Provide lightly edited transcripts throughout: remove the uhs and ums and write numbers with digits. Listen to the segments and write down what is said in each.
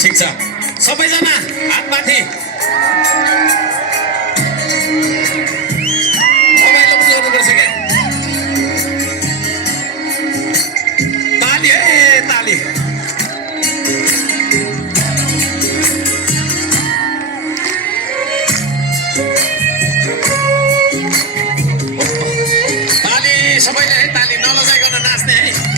ठिक छ सबैजना हात माथि मोबाइल गर्नुपर्छ क्या ताली है ताली ताली सबैले है ताली नलजाइकन नाच्ने है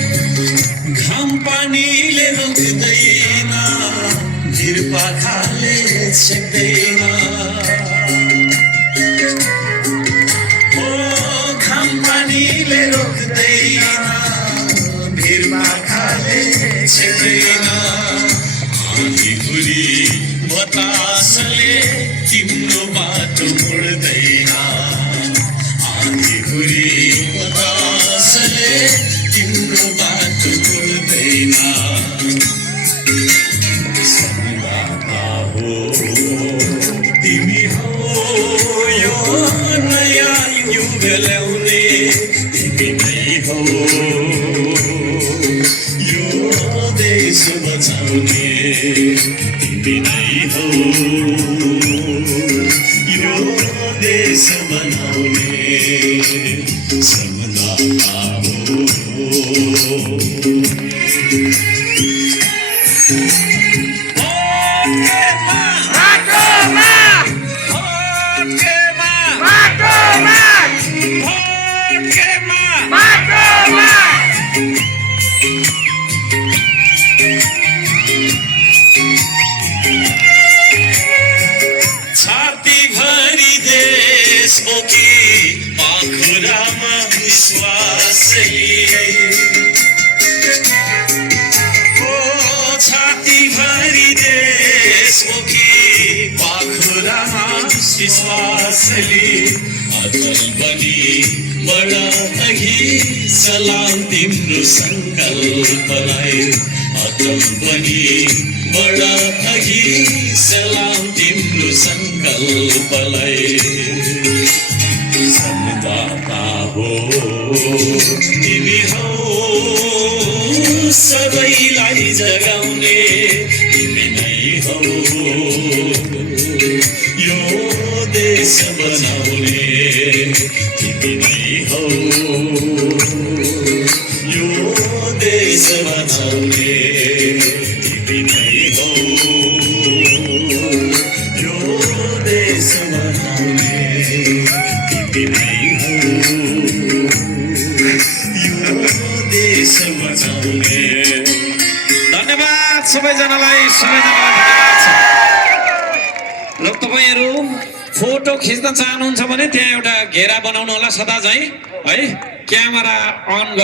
घाम पानीले रोक्दैन भिर पाखाले छेक्दैन ओ घाम पानीले रोक्दैन भिर पाखाले छेक्दैन आँधीहुरी बतासले तिम्रो बाटो मुड्दैन आँधीहुरी बतासले तिम्रो बाटो मुड्दैन सम्झना हो तिमी हो यो नयाँ युग ल्याउने तिमी नै हो यो देश बचाउने तिमी नै हो यो देश बनाउने सम्झना हो छाती भरी देशमुखी पाखुरामा विश्वास छाती भरी देशमुखी पाखुरामा विश्वासले अचल बनी बडा अघि सलाम तिम्रो सङ्कल्पलाई अचल बनी बडा अघि सलाम तिम्रो सङ्कल्पलाई सम्झना हो तिमी हो सबैलाई जगाउने तिमी नै हो यो देश बनाउने तिमी नै हो यो देश बनाउने तिमी नै हो यो देश बनाउने तिमी नै हो यो देश बचाउने धन्यवाद सबैजनालाई धन्यवाद र तपाईहरु फोटो खिच्न चाहनुहुन्छ भने त्यहाँ एउटा घेरा बनाउनु होला सदा झैं है क्यामेरा अन